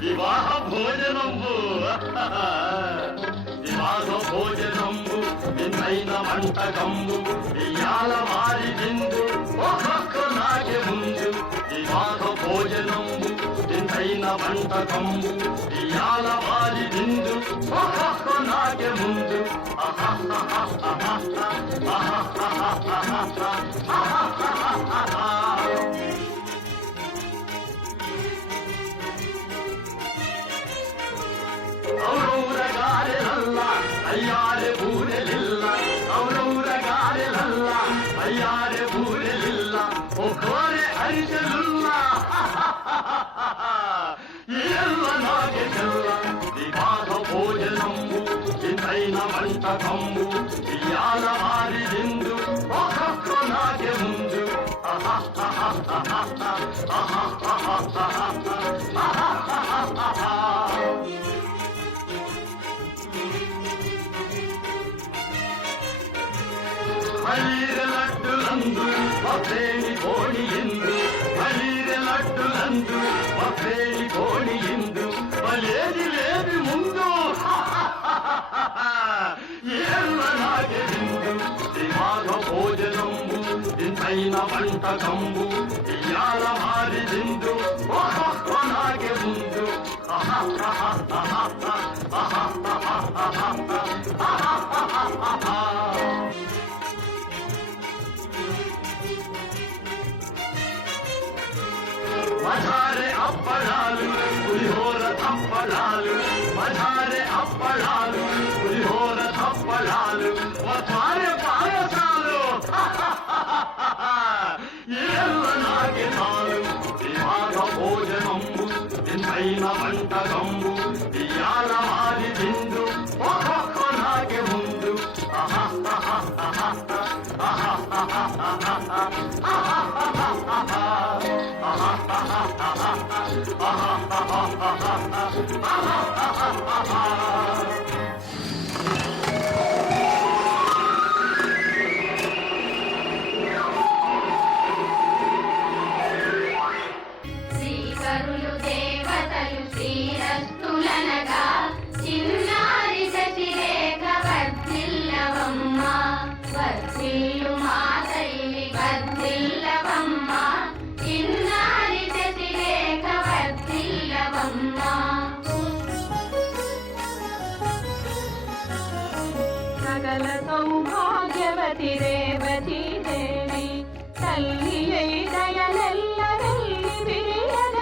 వివాహ భోజనంబు వివాహ భోజనంబు వింతైన వంటకంబు ఇయాల మారి విందు ఒక్కొక్క నాగే ముందు వివాహ భోజనంబు వింతైన వంటకంబు ఇయాల మారి విందు ఒక్కొక్క నాగే ముందు ఔరౌరగారెలల్ల అయ్యారె బూరెలిల్ల ఔరౌరగారెలల్ల అయ్యారె బూరెలిల్ల ఒక్కోరె అరిసెలుల్ల ఎల్ల నాగే తెల్ల వివాహ భోజనంబు వింతైన వంటకంబు ఇయాల మారి విందు ఒక్కొక్క నాగే ముందు మలీర లడ్డులందు మప్పేని కోణియిందు మలీర లడ్డులందు మప్పేని కోణియిందు మలేది లేది ముందు ఏళ్ళ నాగే విందు వివాహ భోజనంబు వింతైన వంటకంబు ఇయాల మారి విందు ఒక్కొక్క నాగే ముందు మజారే అప్పడాలు పులిహోర తప్పడాలు మజారే అప్పడాలు పులిహోర తప్పడాలు మజారే పాయసాలు ఏళ్ళ నాగే చాలు వివాహ భోజనంబు వింతైన వంటకంబు ఇయాల మారి విందు ఒక్కొక్క నాగే ముందు శ్రీకరులు దేవతలు శ్రీరస్తులనగా చిన్నారి శశిరేఖ వర్ధిల్లవమ్మ వర్ధిల్లు మా తల్లి వర్ధిల్లవమ్మ చిన్నారి శశిరేఖ వర్ధిల్లవమ్మ సకల సౌభాగ్యవతి రేవతి దేవి తల్లి దయనెల్ల నెల్లి విరియద